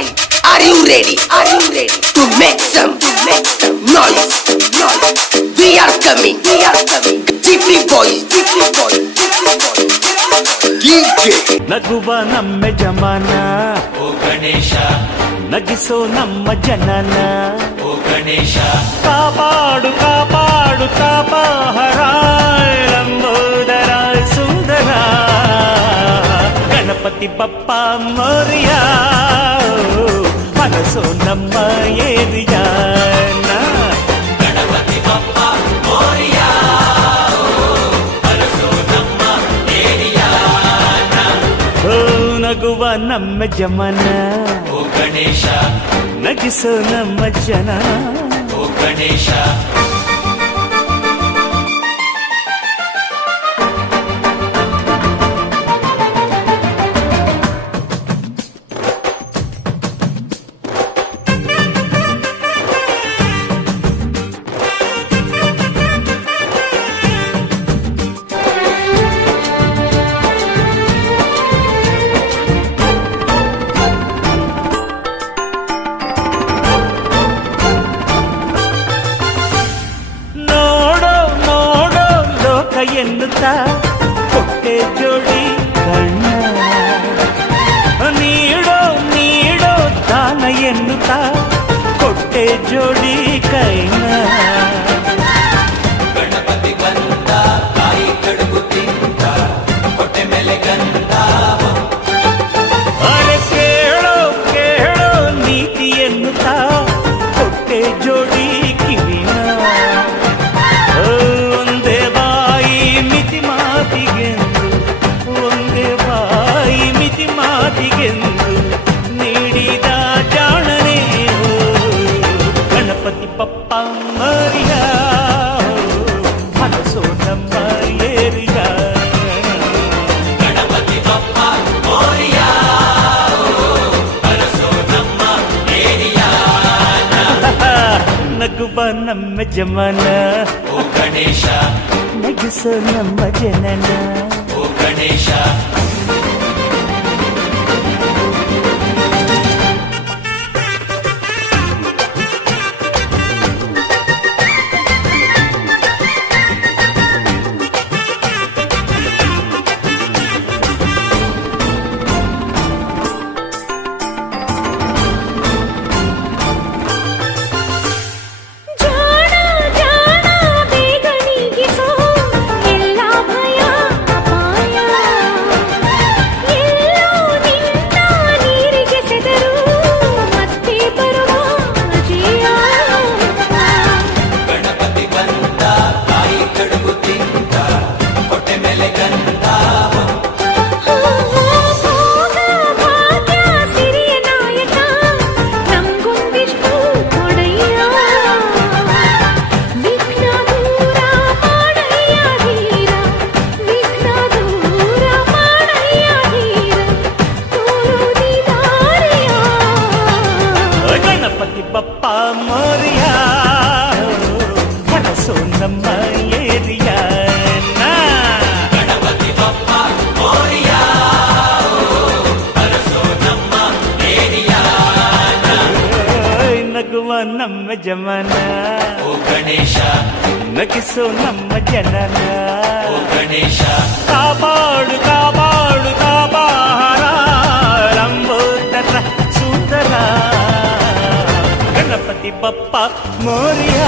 Are you ready? Are you ready to make some noise? We are coming. Jiffy boys. DJ. ನಗುವ ನಮ್ಮ ಜಮಾನ ಓ ಗಣೇಶ, ನಗಿಸೋ ನಮ್ಮ ಜನನ ಓ ಗಣೇಶ, ಕಾಪಾಡು ಕಾಪಾಡು ತಾಪಹರ ಲಂಬೋದರ ಸುಂದರ ಗಣಪತಿ ಬಪ್ಪ ಮೋರಿಯ ಮನಸ್ಸು ನಮ್ಮ ಏರಿಯಾನ ಗಣಪತಿ ಬಪ್ಪ ಮೋರಿಯ ಅರಸೋ ನಮ್ಮ ಏರಿಯಾನ. ಓ ನಗುವ ನಮ್ಮ ಜಮನ ಓ ಗಣೇಶ, ನಗಿಸೋ ನಮ್ಮ ಜನ ಓ ಗಣೇಶ, ಎನ್ನುತ್ತಾ ಕೊಟ್ಟೆ ಜೋಡಿ ಕಣ್ಣ ನೀಡೋ ನೀಡೋ ದಾನ ಎನ್ನುತ್ತಾ ಕೊಟ್ಟೆ ಜೋಡಿ ಕೈನ ಗಣಪತಿ ಬಂದ ತಾಯಿ ಕಡುಬು ತಿಂದ ಹೊಟ್ಟೆ ಮೇಲೆ ಗಂಧ. ಅರೆ ಕೇಳೋ ಕೇಳೋ ನೀತಿ ಎನ್ನುತ್ತಾ ಕೊಟ್ಟೆ ಜೋಡಿ ಕಿವಿನ ಮಾತಿಗೆಂದು ನೀಡಿದ ಜಾಣನೆ ಗಣಪತಿ ಪಪ್ಪ ಮರಿಯ ಮನಸ್ಸು ನಮ್ಮ ಏರಿಯ ಗಣಪತಿ ಬಪ್ಪ ಮೋರಿಯ ಅರಸೋ ನಮ್ಮ ಏರಿಯಾನ. ನಗುವ ನಮ್ಮ ಜಮನ ಓ ಗಣೇಶ, ನಗಿಸೋ ನಮ್ಮ ಜನನ ಓ ಗಣೇಶ, ಬಪ್ಪ ಮೋರಿಯ ಮನಸ್ಸು ನಮ್ಮ ಏರಿಯ ಗಣಪತಿ ಬಪ್ಪ ಮೋರಿಯ ಅರಸೋ ನಮ್ಮ ಏರಿಯಾನ. ನಗುವ ನಮ್ಮ ಜಮನ ಓ ಗಣೇಶ, ನಗಿಸೋ ನಮ್ಮ ಜನನ ಓ ಗಣೇಶ, ಕಾಪಾಡು ಕಾಪಾಡು ಕಾಪಾರ ಲಂಬೋದರ ಸುಂದರ ಗಣಪತಿ ಬಪ್ಪ ಮೋರಿಯ